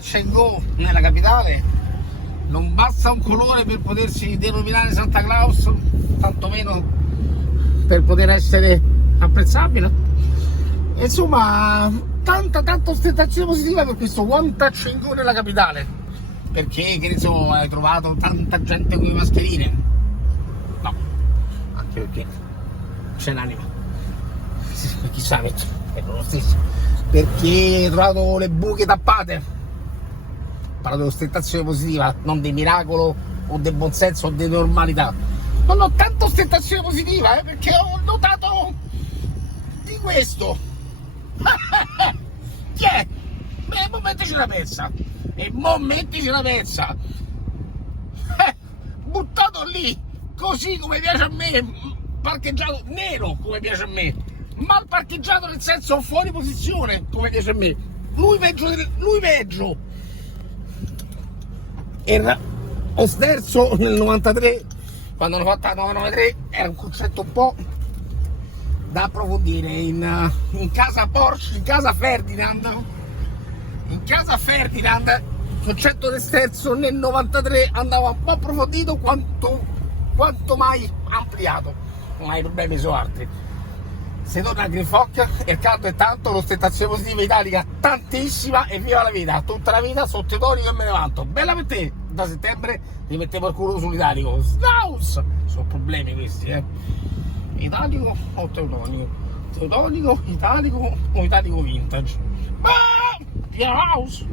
touch and go nella capitale, non basta un colore per potersi denominare Santa Claus, tantomeno per poter essere apprezzabile. Insomma, tanta ostentazione positiva per questo one touch and go nella capitale. Perché, che ne so, hai trovato tanta gente con le mascherine? No, anche perché c'è l'anima. Per chi sa la mette, è lo stesso. Perché hai trovato le buche tappate? Parlo dell'ostentazione positiva, non di miracolo o del buonsenso o di normalità. Non ho tanta ostentazione positiva, perché ho notato di questo. Chi è? E mo mettici la pezza. Buttato lì, così come piace a me, parcheggiato nero come piace a me, mal parcheggiato nel senso fuori posizione come piace a me. Lui peggio. Era Osterzo nel 93, quando hanno fatto la 993, era un concetto un po' da approfondire. In casa Porsche, in casa Ferdinand, il concetto del sterzo nel 93 andava un po' approfondito quanto mai ampliato, ma i problemi sono altri. Se torna al Green Foc, il caldo è tanto, l'ostentazione positiva italica tantissima e viva la vita, tutta la vita sotto tonico e me ne vanto. Bella per te, da settembre ti mettevo il culo sull'italico. Snaus! Sono problemi questi, Italico o teutonico? Teutonico, italico o italico vintage? House!